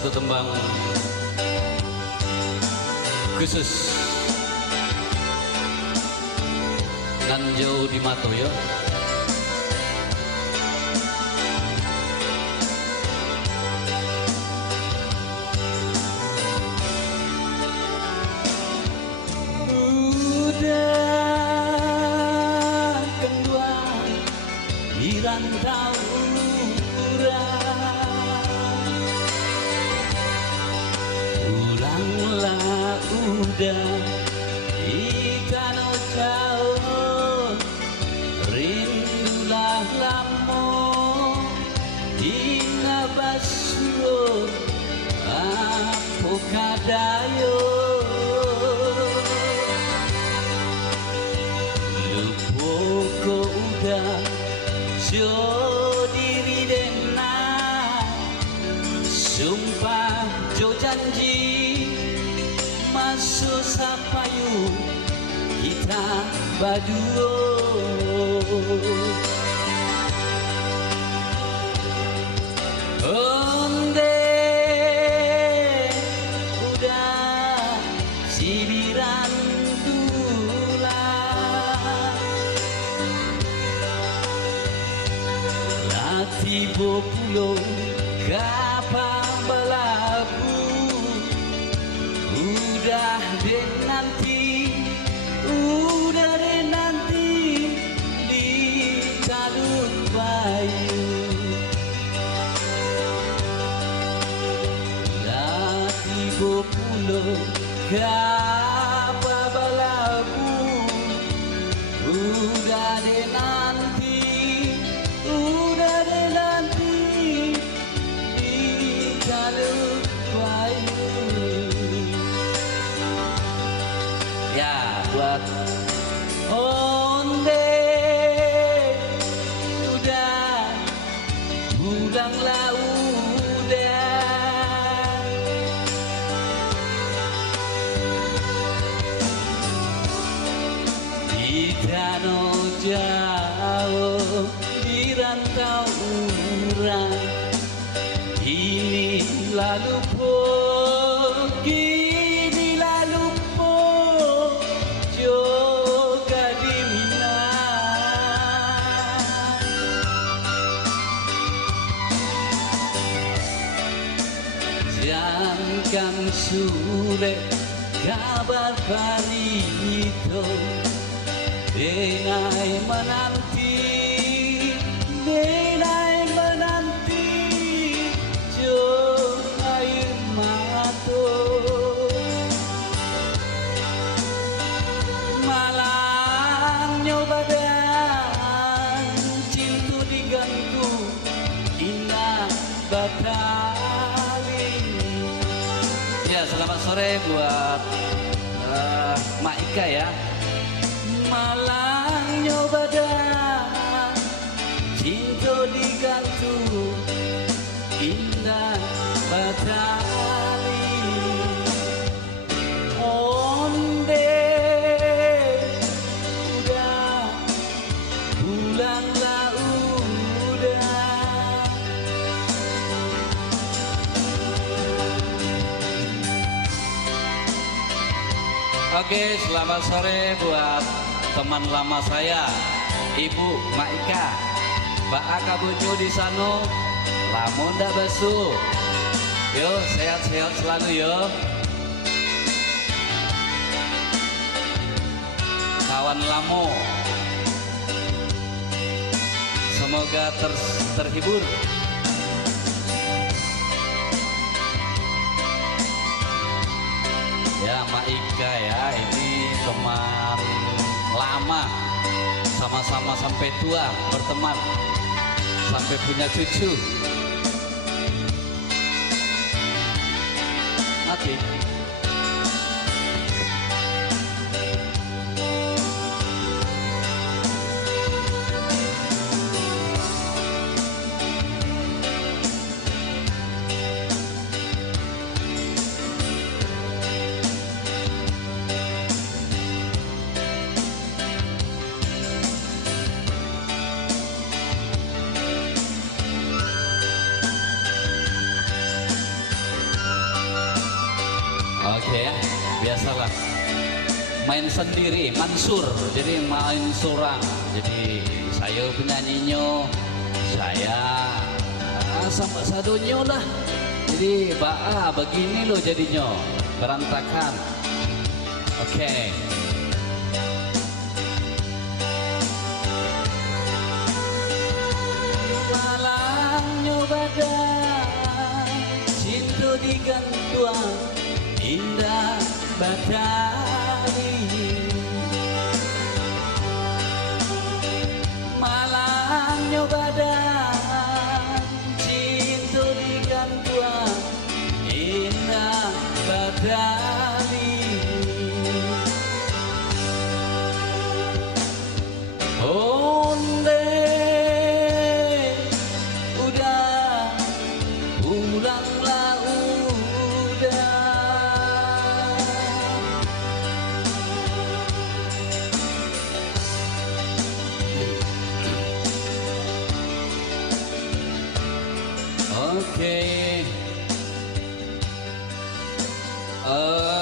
satu tembang khusus Nanjo di Mato ya. Udah kedua di rantau pulanglah udah di tanah jauh, rindulah lamo di ngabasuro apa kadayo lupo ko udah jo diri dena sumpah jo janji masuk sapayu kita baduo onde udah sibiran tulang latibo pulau kapal balabu udah deh nanti di Talun Bayu latibo pulau kapal balabu udah deh nanti di Talun Bayu. Ya buat onde udah pulanglah udah di danau jauh di rantau urang ini lalu pergi kan sule kabar parito denai menanti jo air mato malang nyoba dan cintu digantung indah batali. Ya, selamat sore buat Mak Ika ya. Malang nyoba dah cinta digantung indah batali onde udah pulanglah udah. Oke, selamat sore buat teman lama saya, Ibu Maika, Mbak Aka Bucu di sana, lamun ndak besu. Yo, sehat-sehat selalu yo. Kawan lamo, semoga terhibur. Ya, Mak Ika ya, ini teman lama, sama-sama sampai tua berteman, sampai punya cucu. Oke. main sendiri, mansur, jadi main surang. Jadi saya penyanyinya, saya sama sadonyo lah. Jadi begini loh jadinya, berantakan. Oke. Malangnya badan cinta digantuan indah badani. Malangnya badan cinta digantuan indah badani. Onde udah pulanglah udah. Oke.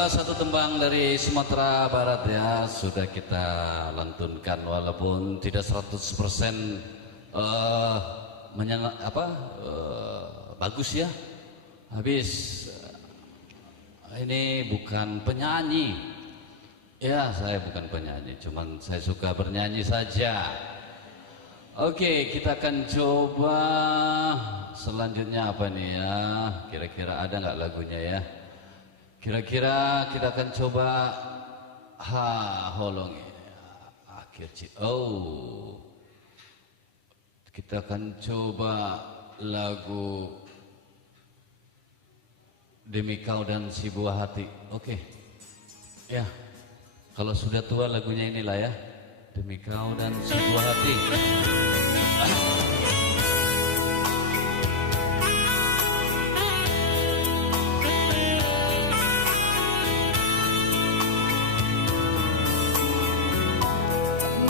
Satu tembang dari Sumatera Barat ya sudah kita lantunkan walaupun tidak 100% bagus ya. Habis ini bukan penyanyi. Ya, saya bukan penyanyi, cuman saya suka bernyanyi saja. Oke, kita akan coba selanjutnya apa nih ya? Kira-kira ada nggak lagunya ya? Kira-kira kita akan coba holong akhir kita akan coba lagu Demi Kau dan Si Buah Hati. Oke. Ya. Kalau sudah tua lagunya inilah ya. Demi Kau dan Si Buah Hati.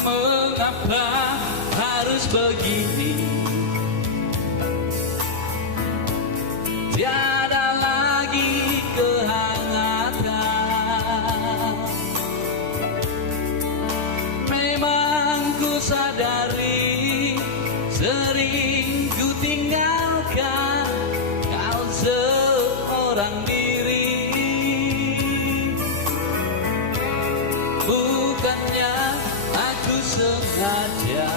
Mengapa harus begini? Tiada lagi kehangatan. Memang ku sadari sering ku tinggalkan kau seorang diri. Bukannya aku sengaja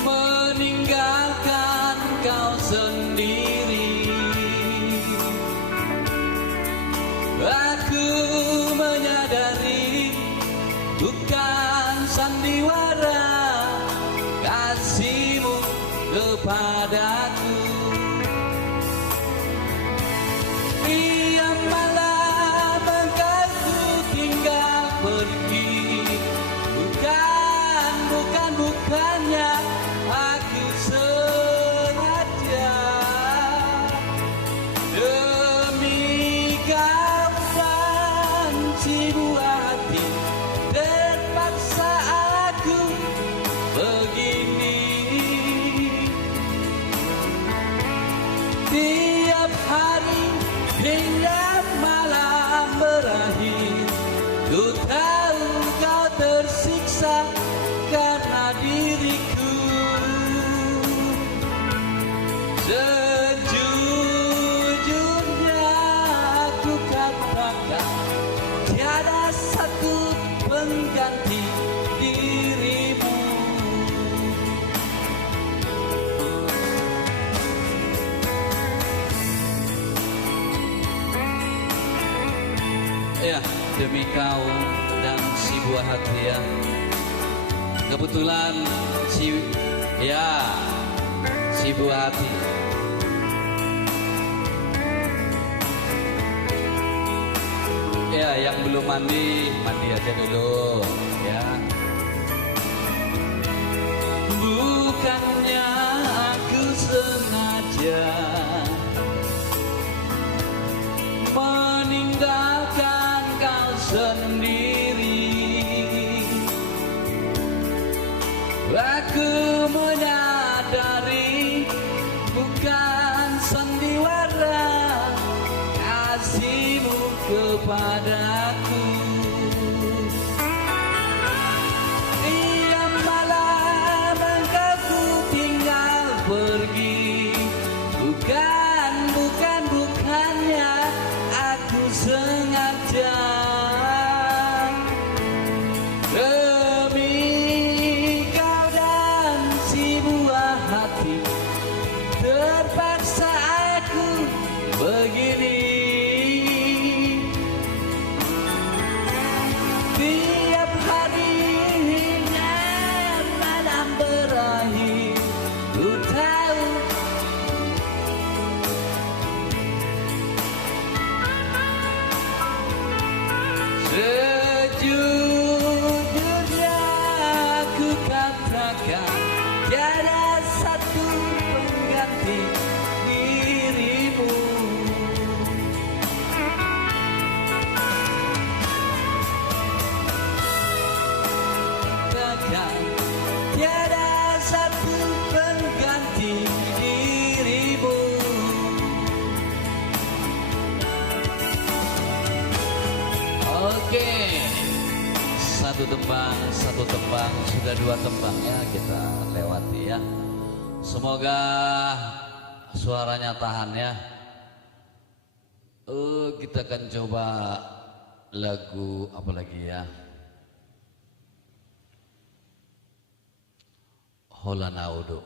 meninggalkan kau sendiri. Aku menyadari bukan sandiwara kasihmu kepadaku. Ia malah engkau tinggal pergi. Bukannya aku sengaja. Demi kau dan si buah hati terpaksa aku begini. Tiap hari hingga malam berakhir, ku tahu kau tersiksa karena diriku. Sejujurnya aku katakan tiada satu pengganti dirimu. Ya, demi kau dan si buah hati ya. Kebetulan si buah hati. Ya, yang belum mandi aja dulu ya. Bukannya aku sengaja meninggalkan kau sendiri. Aku menyadari bukan sandiwara kasihmu kepada tiada satu pengganti dirimu. Oke, satu tembang, sudah 2 tembang ya kita lewati ya. Semoga suaranya tahan ya. Kita akan coba lagu apa lagi ya? Holland Audo.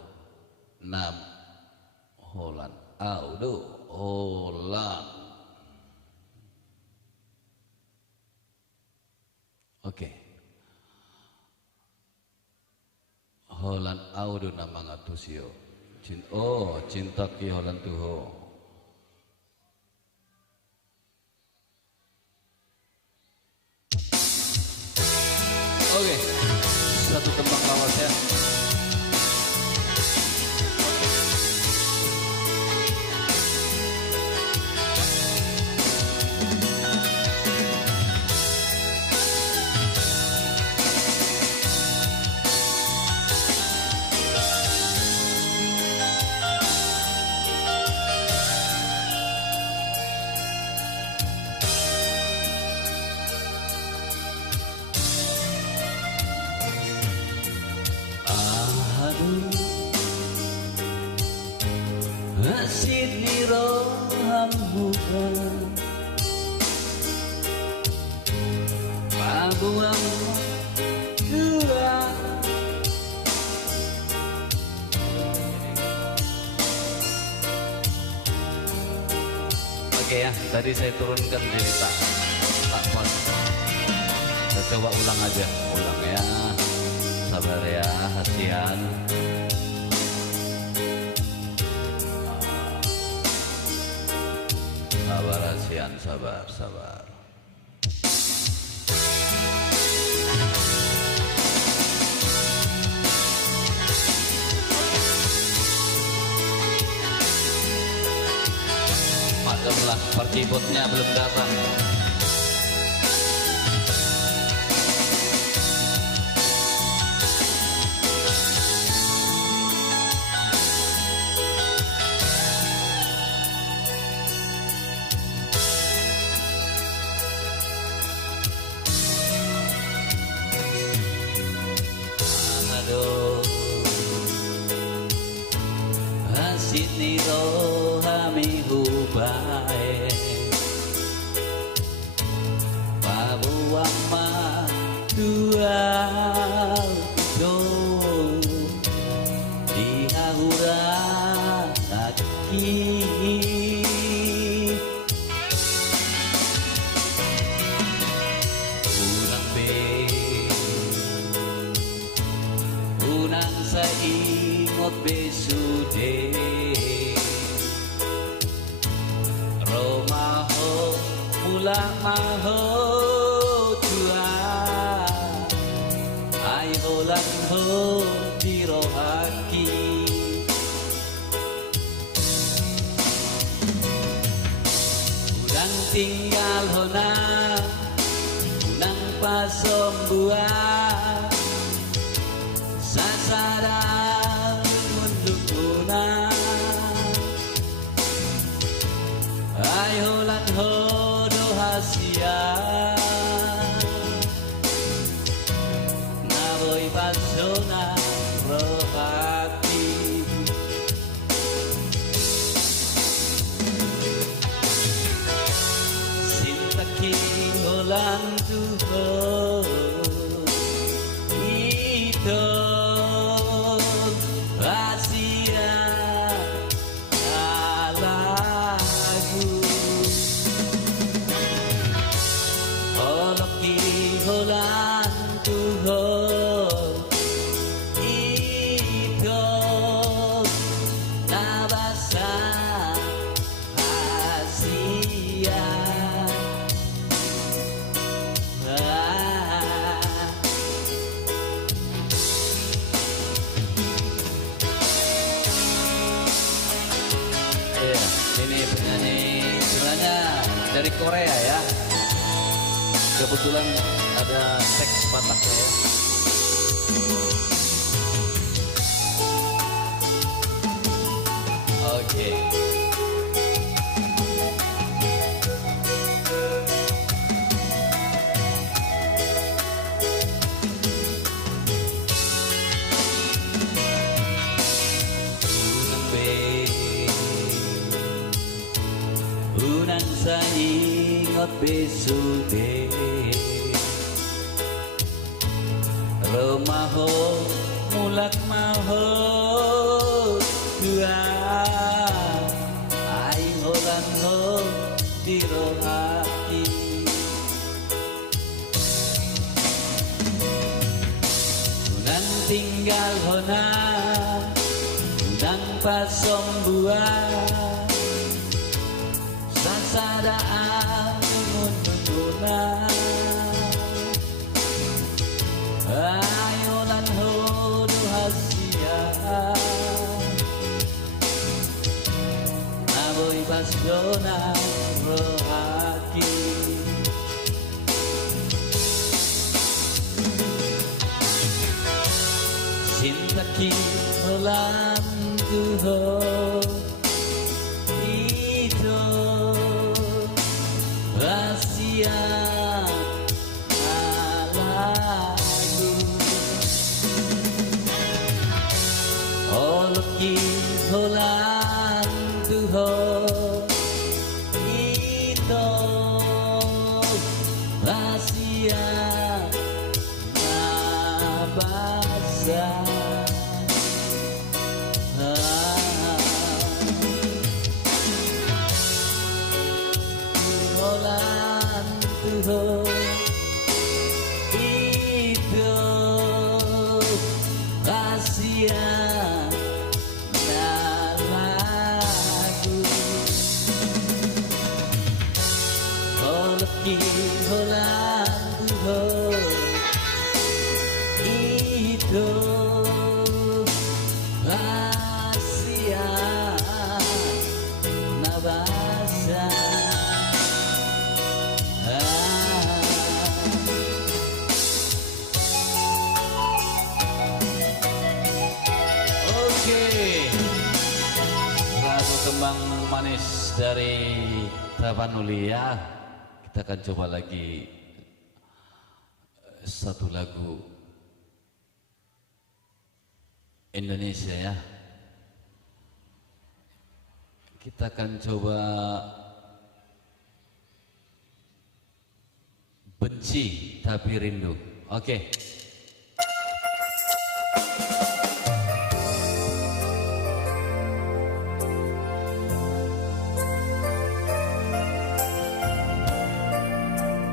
Holland Audo. Oke. Holland Audo nama ngatusio. Cinta ki Holland tuho. Oke. Satu tembang lawas ya. Sydney Rohambuka Pabuang Dura. Oke ya, tadi saya turunkan jadi tak pas. Kita coba ulang aja, ya. Sabar ya, hasian. Sabar hasian, sabar. Maklumlah, perkibotnya belum datang. Sydney Rohambuka Pabuang Madura do di ahura kaki unang unang sa ingot besude Romaho mulang maho tua ay holan ho diro haki udang tinggal hona unang pasombuan sasadang munduk unang ay holan ho do hasia naboy pasona rohati sintaki holan tuho ito hasia holan tuho ito nabasa Asia Ini penyanyi sebenarnya dari Korea ya. Kebetulan ada teks Bataknya ya. ingot besuke Romaho mulak maho dua ai holan ho dirohaki Unang tinggal hona Unang pasong buah Sasadaan imun mengguna Ayolan hodu hasia Aboy basdona rohaki Sintaki holan tuho Itu rahasia Oloki holan tuho ito rahasia nabasa holan tuho ito rahasia holan tuho itu rahasia nabasa Oke, lagu Kembang Manis dari Tapanuli ya. Kita akan coba lagi satu lagu Indonesia ya. Kita akan coba Benci Tapi Rindu. Oke.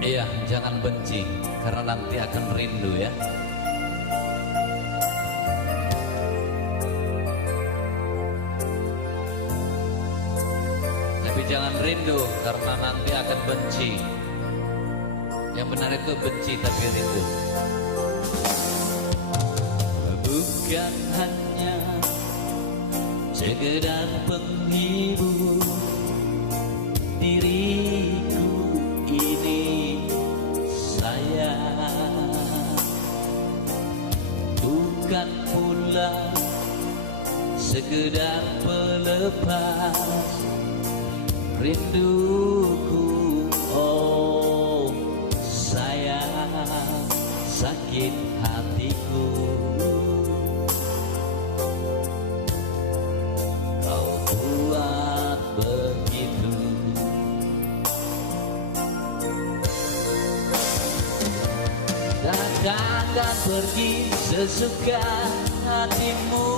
Iya, jangan benci, karena nanti akan rindu ya. Tapi jangan rindu, karena nanti akan benci. Yang benar itu benci tapi rindu. Bukan hanya sekedar penghibur diriku ini sayang, bukan pula sekedar pelepas rinduku. Oh sayang, sakit hatiku kau buat begitu. Takkan pergi sesuka hatimu,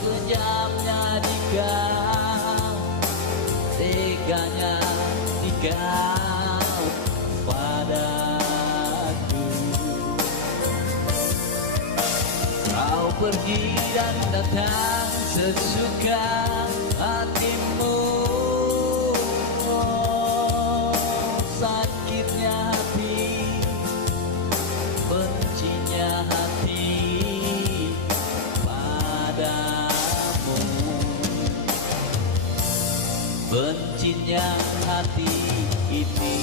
kejamnya jika teganya dikau padaku. Kau pergi dan datang sesuka hatimu, sakitnya hati, bencinya hati padamu, bencinya hati ini.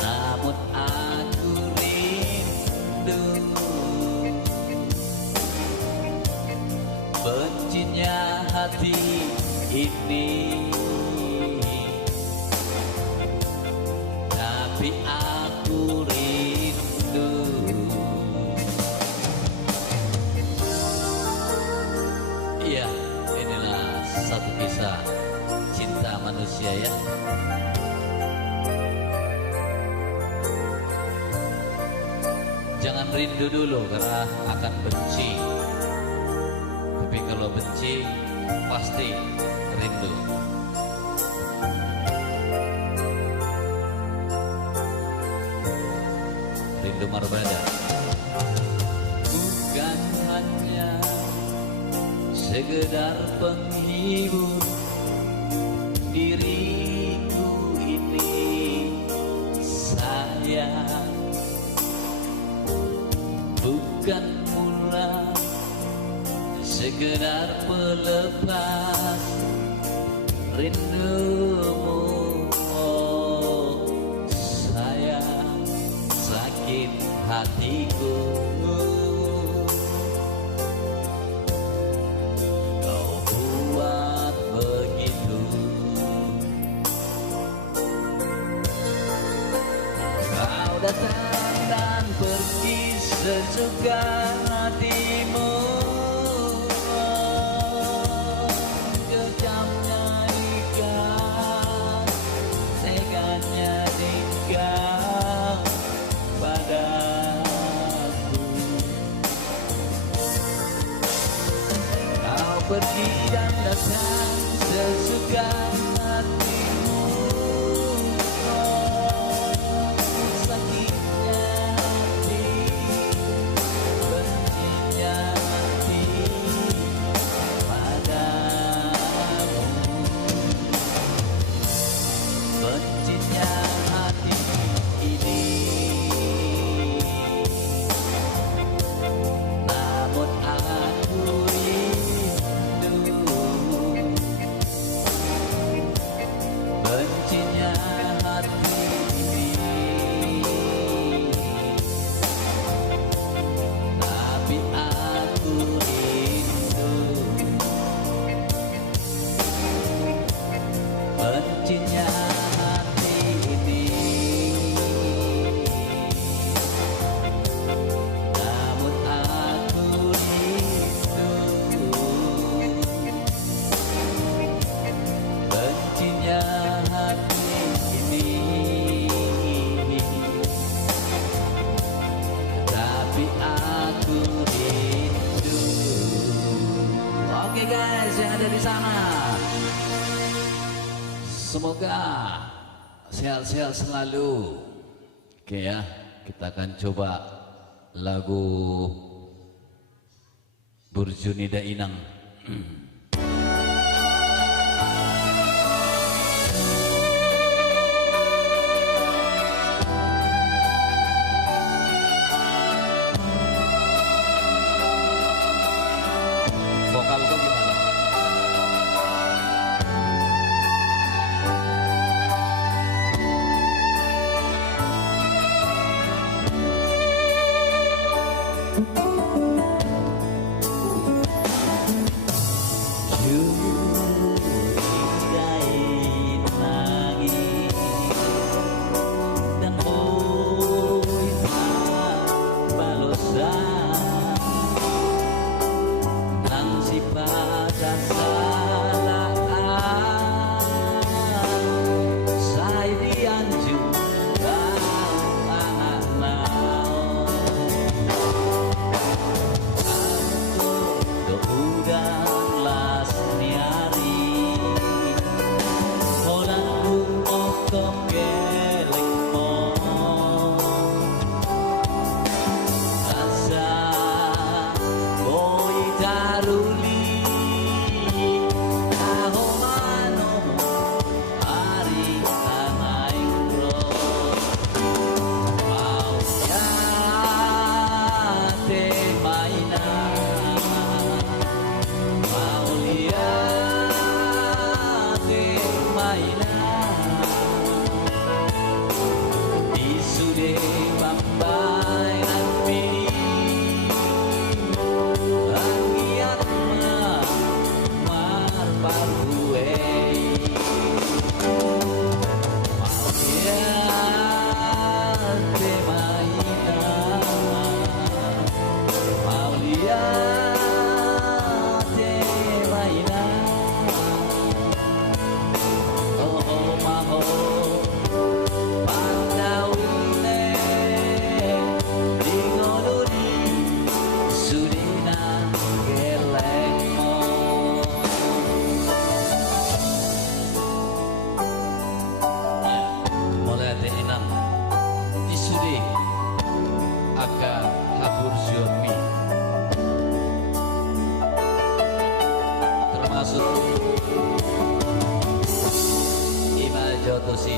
Namun aku rindu, bencinya hati ini. Tapi aku rindu. Iya, jangan rindu dulu karena akan benci. Tapi kalau benci pasti rindu. Rindu Marbada. Bukan hanya sekedar penghibur diriku ini sayang, bukan pula sekedar pelepas rindumu. Oh sayang, sakit hatiku kau buat begitu. Kau datang dan pergi sesuka hatimu. Kejamnya ikat, teganya nikah padaku. Kau pergi dan datang sesuka hatimu. Sakitnya hati, bencinya hati padamu. Bencinya hati ini, namun aku rindu. Bencinya hati ini, tapi aku rindu. Bencinya hati ini, namun aku rindu. Bencinya hati ini, tapi aku rindu. Oke guys yang ada di sana, semoga sehat-sehat selalu. Oke ya, kita akan coba lagu Burjunida Inang. Vokalku gimana?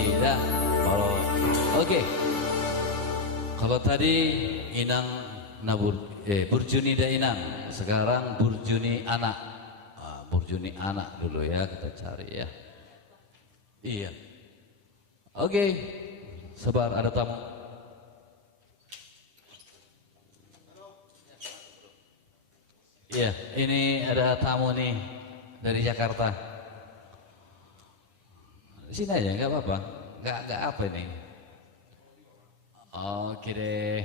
Iya. Kalau oke. Kalau tadi Inang Burjuni da Inang, sekarang Burjuni anak. Burjuni anak dulu ya, kita cari ya. Iya. Oke. Sabar, ada tamu. Iya, ini ada tamu nih dari Jakarta. Sini aja, nggak apa-apa. Nggak apa ini. Oke deh.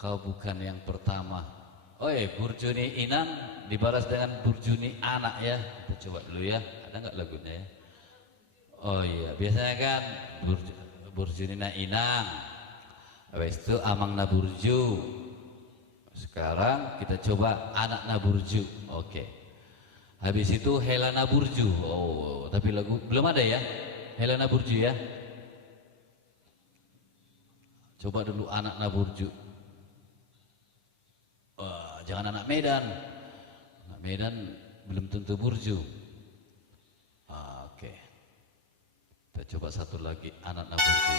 Kau bukan yang pertama. Burjuni Inang dibalas dengan Burjuni anak ya. Kita coba dulu ya. Ada nggak lagunya ya? Oh iya, biasanya kan Burjuni na Inang. Habis itu Amang na Burju. Sekarang kita coba anak na Burju. Oke. Habis itu Helana Burju. Oh, tapi lagu belum ada ya? Helana Burju ya. Coba dulu anak na Burju. Jangan anak Medan. Anak Medan belum tentu Burju. Oke. Kita coba satu lagi anak na Burju.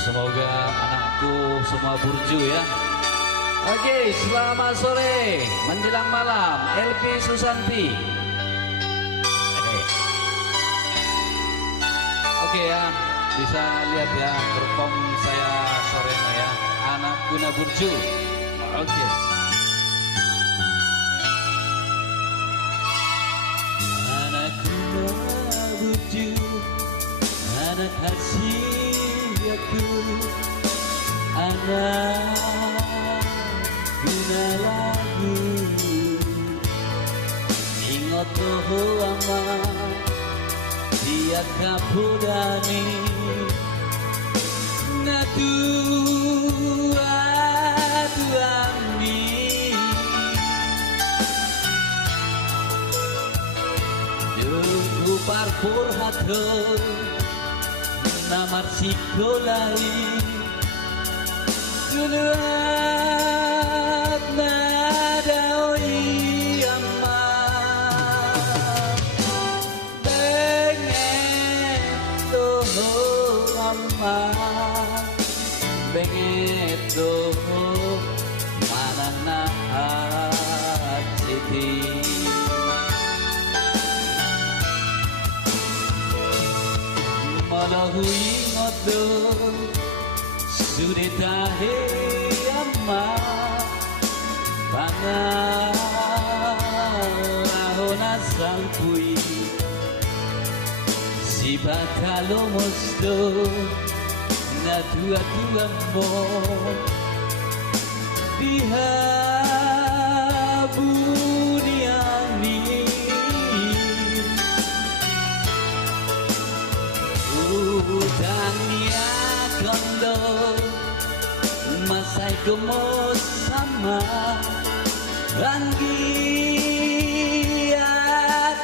Semoga anakku semua Burju ya. Oke, selamat sore menjelang malam LP Susanti. Oke ya, bisa lihat ya perform saya sore ini ya. Anak guna Burju. Oke. Anak guna Burju, anak hasiatku, anak guna lagu. Ingat toh amat dia kapudani na tuami jumpu parpur hato namar sikolai duluat nadaoi amma bengeto mana na siti malahu ingodo sudetahe amma pangarahona salpui si bakalo mosdo na tua mo bihabuniani utangnya kondo masai como sama langgiat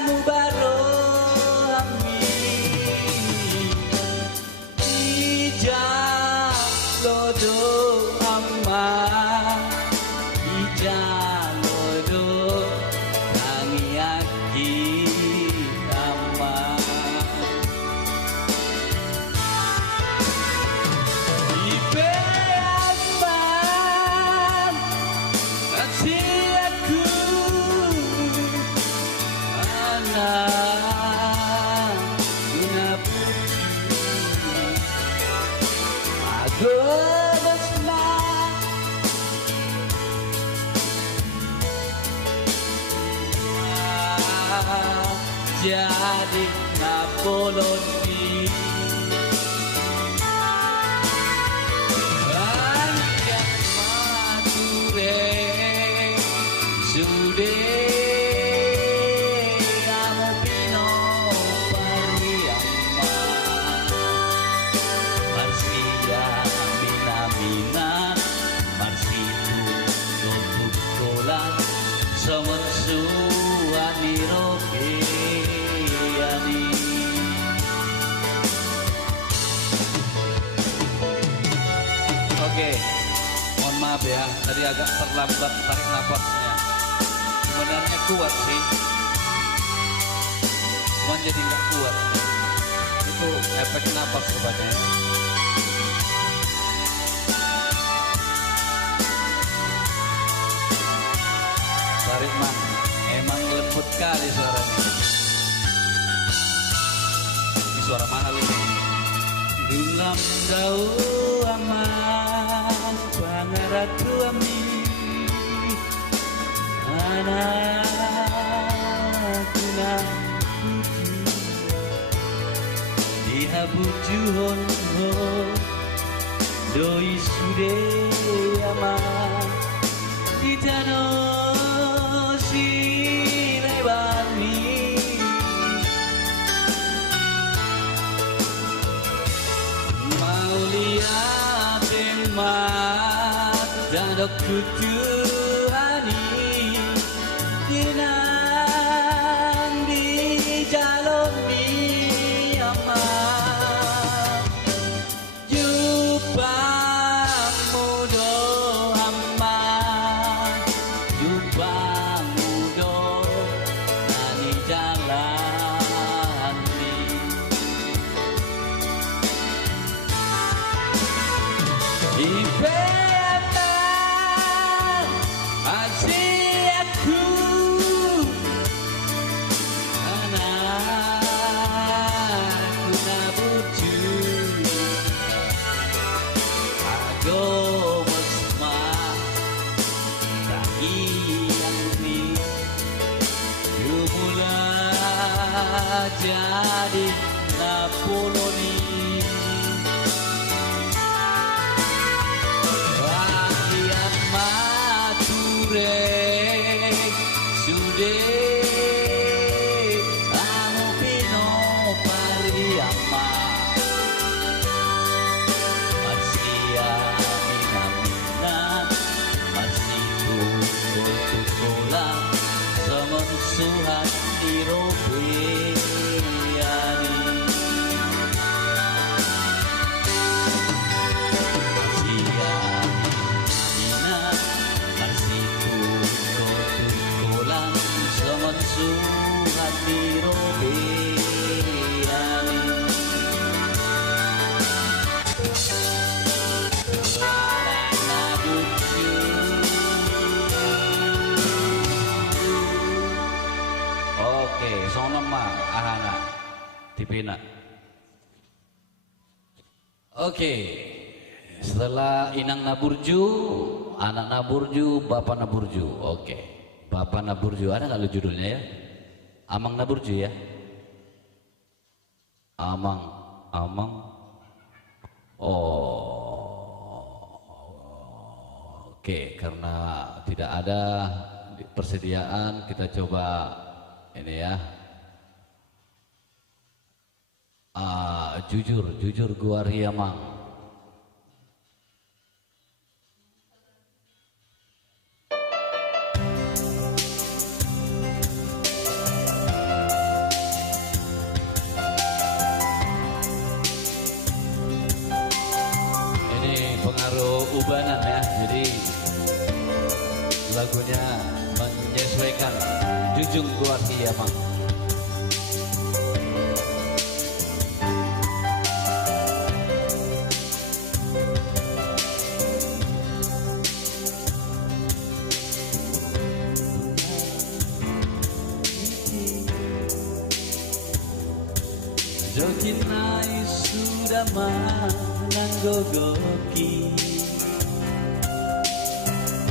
mubaro lodo amma ijalodo tangiaki amma ibe amma nasiaku anak guna jadi Napoloni Anjak mature sude amo pino pariama marsia mina marsitu tutup kolan semensuani robe Oke, mohon maaf ya, tadi agak terlambat tarik napasnya. Sebenarnya kuat sih. jadi nggak kuat. Itu efek napas rupanya. Ritman emang lembut kali suaranya. Ini suara mahal ini. Dulam dau aman pangeratu ami anakku na diha bujuhon ho doi sude aman ditano Dadok tujuani dinang di jalur mi aman jumpa mudo aman jumpa mudo ani jalan ni jadi Napoloni rakyat mature sude anu pino pariama marsia mina marsiku tukola semensuhan dirobe Tipina. Oke, setelah Inang Naburju, anak Naburju, Bapak Naburju. Oke, Bapak Naburju, ada nggak lu judulnya ya? Amang Naburju ya? Amang. Oke, karena tidak ada persediaan, kita coba ini ya. Jujur gua Riamang. Ini pengaruh ubanan ya, jadi lagunya menyesuaikan Jujur gua Riamang. Jokinai sudah menanggogoki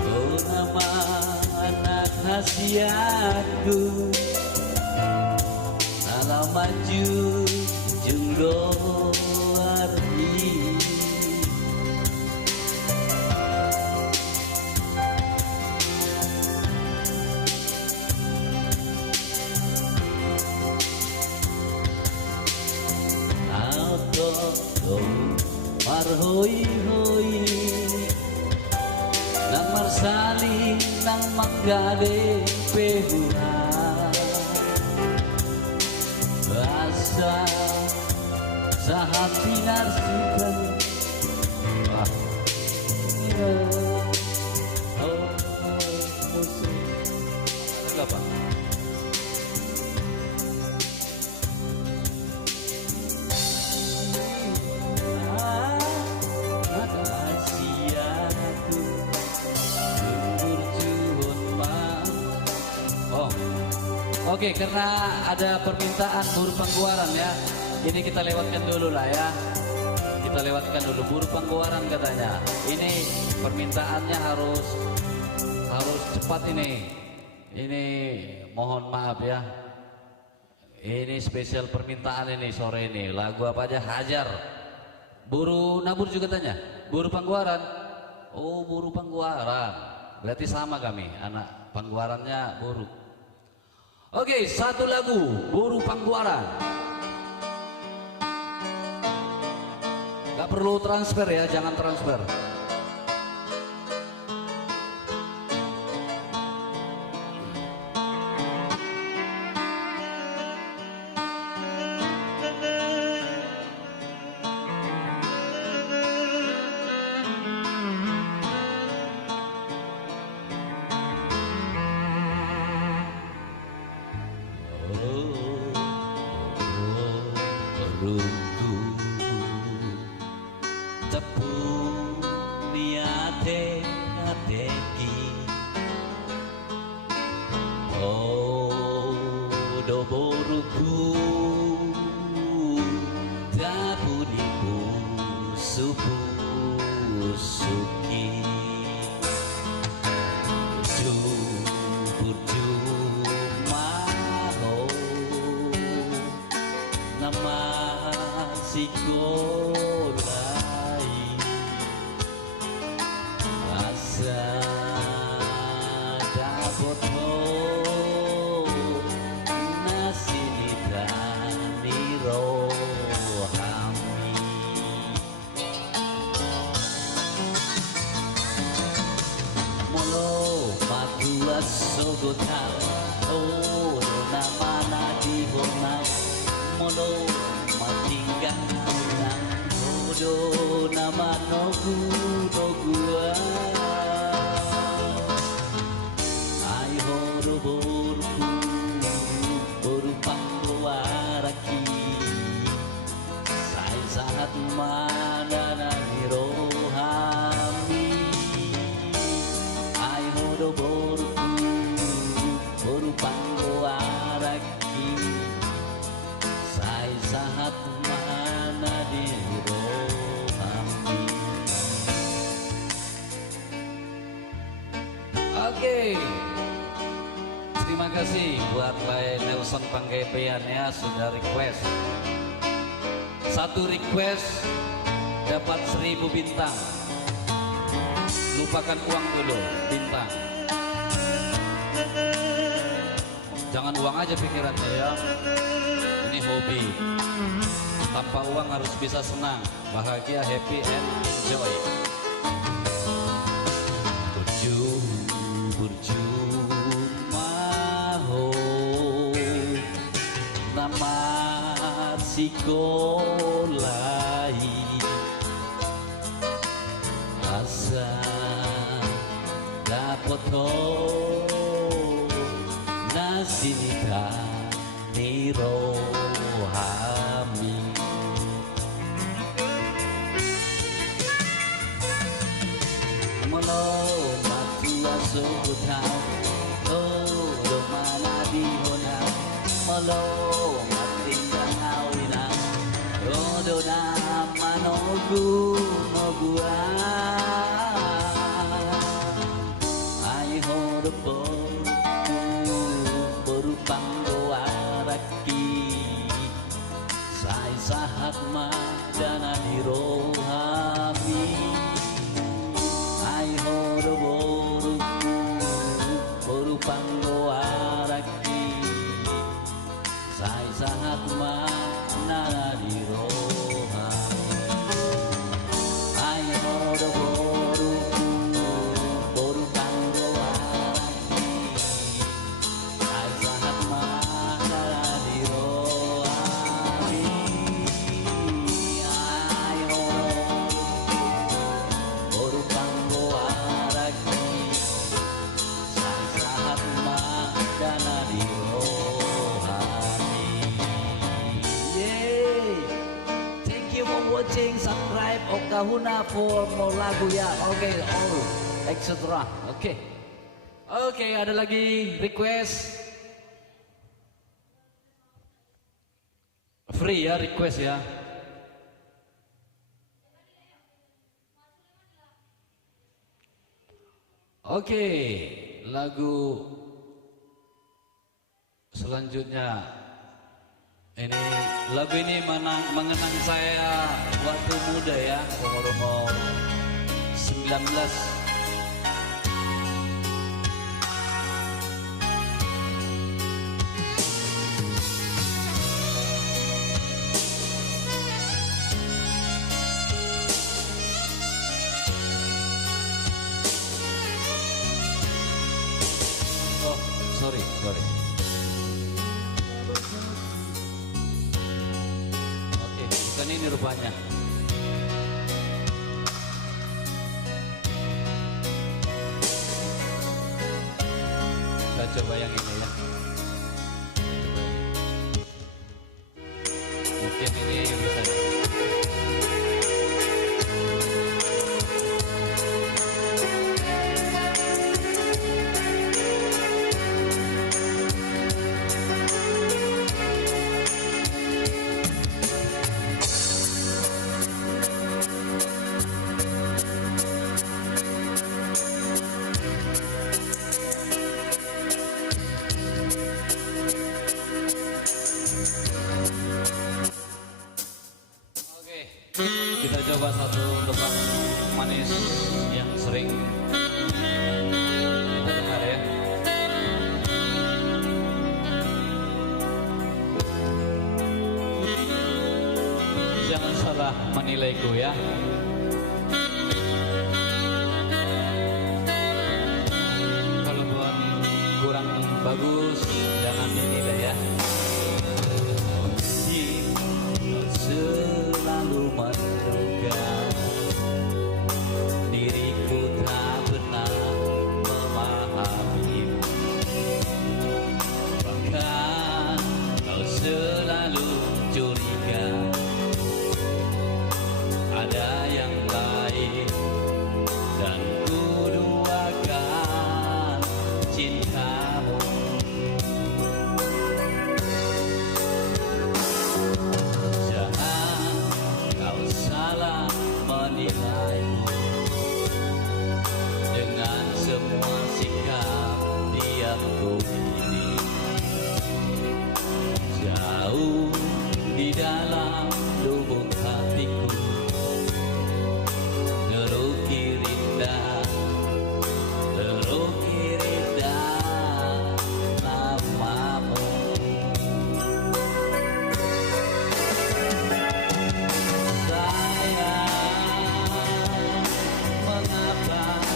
oh nama anak hasiatku salah maju junggo arti marhoi hoi nang marsali nang manggale pehuha bahasa sahapi narsikan musik apa Oke, karena ada permintaan Buru Pangguaran ya. Ini kita lewatkan dulu lah ya. Kita lewatkan dulu Buru Pangguaran katanya. Ini permintaannya harus cepat ini. Ini mohon maaf ya. Ini spesial permintaan ini sore ini. Lagu apa aja hajar. Buru Nabur juga tanya. Buru Pangguaran. Oh, Buru Pangguaran. Berarti sama kami. Anak Pangguarannya Buru. Oke, satu lagu Buru Pangguaran. Gak perlu transfer ya, jangan transfer. Perunggu tepung niate ateki oh do boruku tapuniku supu suki sikolai asa dapat nasinita nirohami molo matua sogotau oh nama nadihonau molo matinggang do nama nogu nogua ai horo borku boru pangwaraki sai saat mana nirohami ai horo borku boru pangwaraki sai saat mana nirohami. Oke, terima kasih buat Pak Nelson Panggepean ya sudah request. Satu request dapat 1000 bintang. Lupakan uang dulu, bintang. Jangan uang aja pikirannya ya. Ini hobi. Tanpa uang harus bisa senang, bahagia, happy and enjoy. Berjumpa ho nama sikolai asa dapat ho nasinita nirohami molo sugutau oh do mana di hona malo matinggang awina oh do nama nogu nogua ai horo boru pangwaraki sai sahat madana nirohami ai horo pangwaraki sai sahat mana dirohami ai horo boru pangwaraki sai sahat mana dirohami ai horo boru pangwaraki dana dirohami. Yay! Thank you for watching. Subscribe Okahuna for more lagu ya. Oke, all etc. Oke, ada lagi request Free ya, request ya. Oke, lagu selanjutnya ini lagu ini mengenang saya waktu muda ya, umur 19. Sorry. Oke, bukan ini rupanya. Kita coba yang ini ya. Mungkin ini bisa. Kita coba satu tebak manis yang sering kita dengar ya. Jangan salah menilaiku ya. Kalaupun kurang bagus jangan dinilai ya. Selalu menduga diriku tak pernah memahamimu, bahkan kau selalu curiga ada yang lain, dan ku duakan cintamu. Menilaimu dengan semua sikap diamku ini, jauh di dalam lubuk hatiku teruki rindah namamu.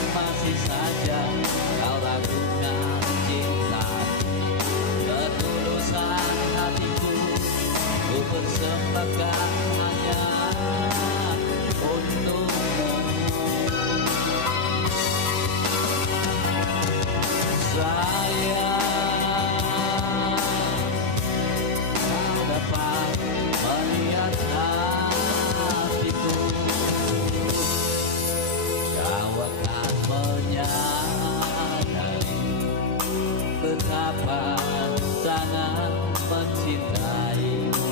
Masih saja kau ragukan cintaku, ketulusan hatiku ku persembahkan hanya untukmu. Sayang, tak dapat melihat hatiku, kau akan menyadari betapa sangat mencintaimu.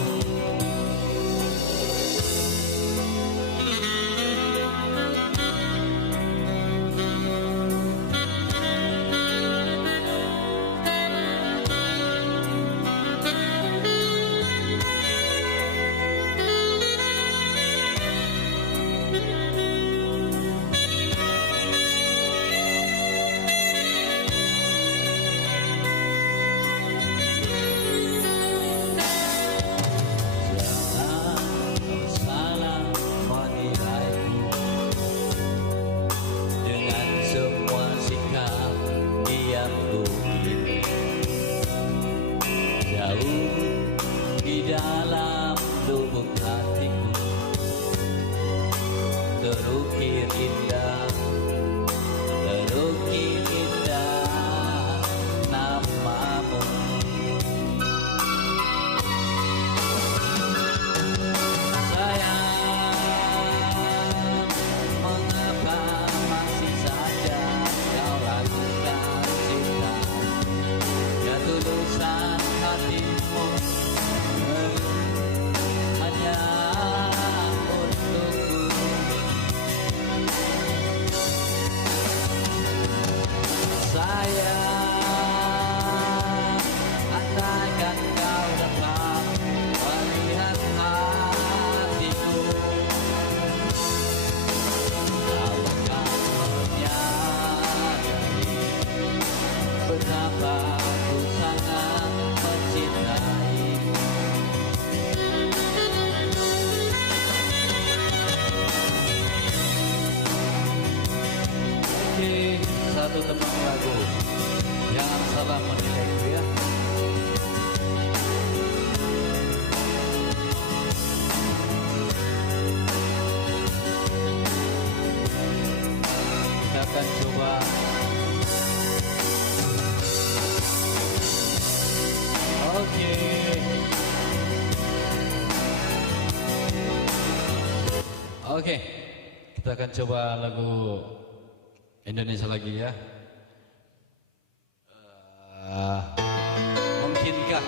satu tembang lagu. Jangan salah menilaiku ya. Kita akan coba. Oke. Oke, kita akan coba lagu Indonesia lagi ya. Mungkinkah?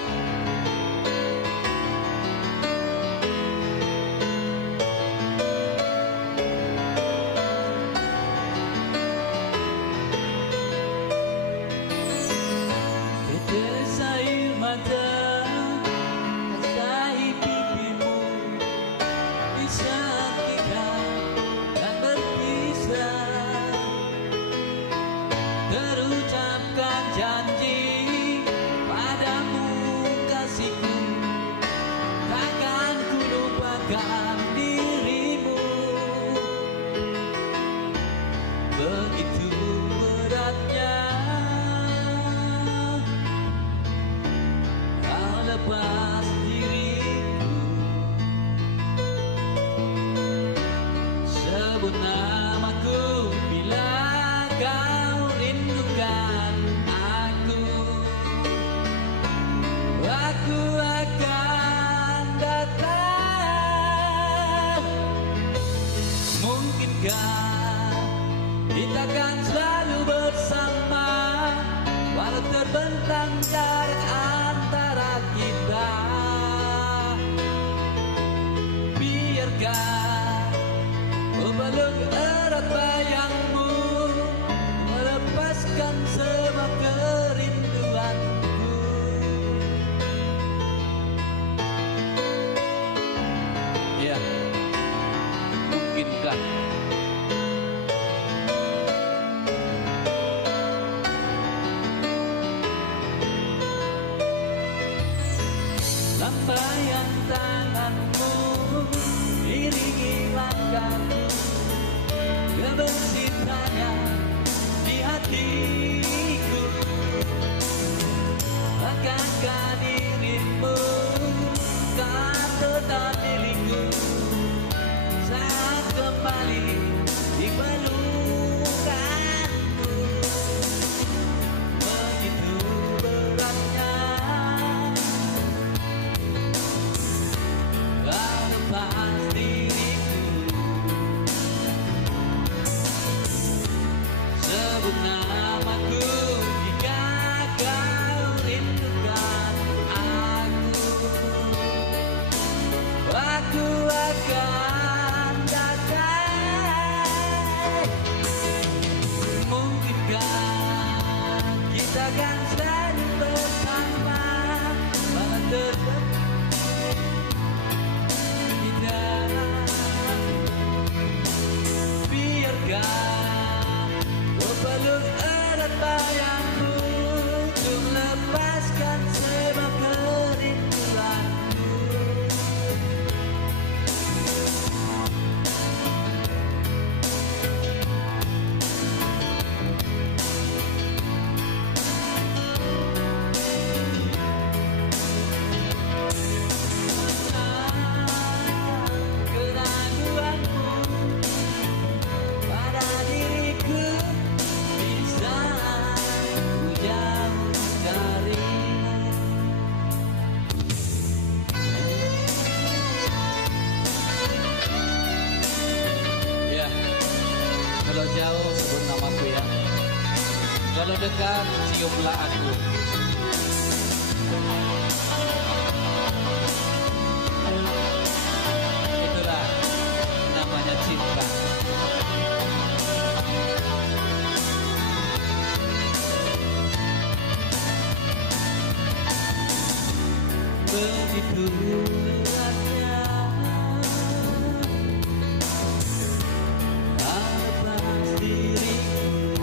Tetes air mata, basahi pipimu di saat kita akan berpisah. Terucapkan janji padamu kasihku, takkan ku lupakan dirimu. Begitu beratnya kau lepas diriku. Sebut namaku bila kau rindukan aku. Aku akan datang. Mungkinkah kita akan selalu bersama, walau terbentang jarak antara kita. Biarkan memeluk erat bayangmu, melepaskan semua kerinduanku. Ya, mungkinkah? Lambaian tanganmu iringi langkahku, kebesit hanya di hatiku. Akankah dirimu kan tetap milikku saat kembali di pelukanku. Begitu beratnya kau lepas diriku. Sebut namaku jika kau rindukan aku. Aku akan datang. Mungkinkah kita akan selalu bersama, walau terbentang kita. Biarkan peluk erat bayangmu untuk lepaskan semua kerinduanku. Keraguanmu pada diriku di saat ku jauh darimu. Ya, kalau jauh sebut namaku ya. Kalau dekat ciumlah aku. Itulah namanya cinta. Begitu beratnya kau lepas diriku.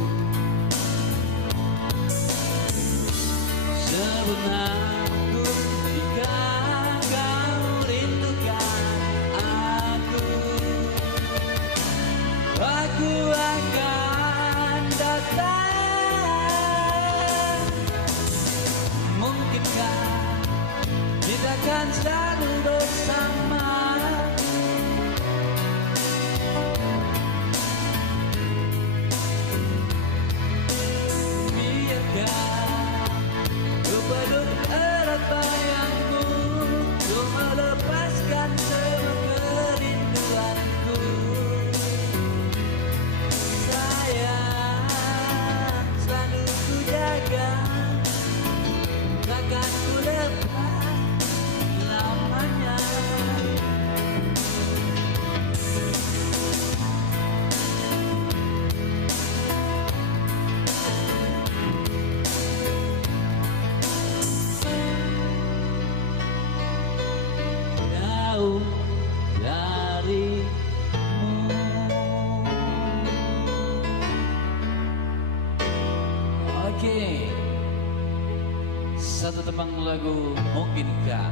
satu tembang lagu Mungkinkah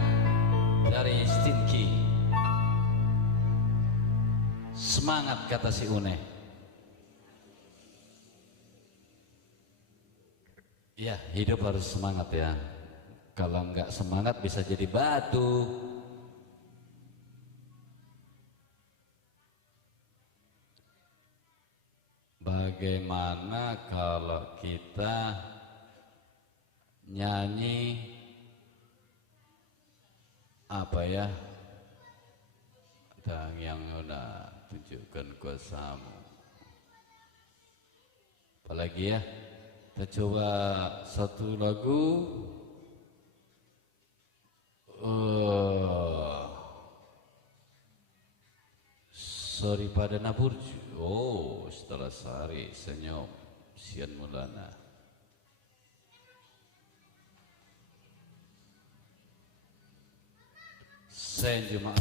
dari Stinky. Semangat kata si Une. Ya, hidup harus semangat ya. Kalau nggak semangat bisa jadi batu. Bagaimana kalau kita nyanyi apa ya? Dan yang udah tunjukkan kuasamu. Apalagi ya? Kita coba satu lagu. Sorry pada Naburju. Oh, setelah sehari senyum Sian Mulana. Senju mau.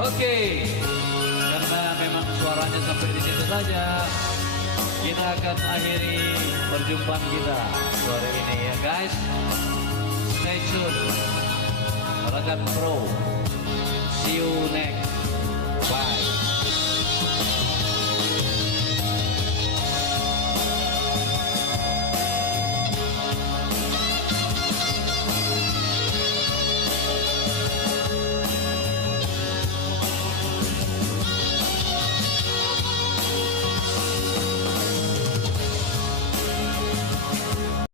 Oke, karena memang suaranya sampai di situ saja, kita akan akhiri perjumpaan kita sore ini ya guys. Stay tune, Ragan Pro.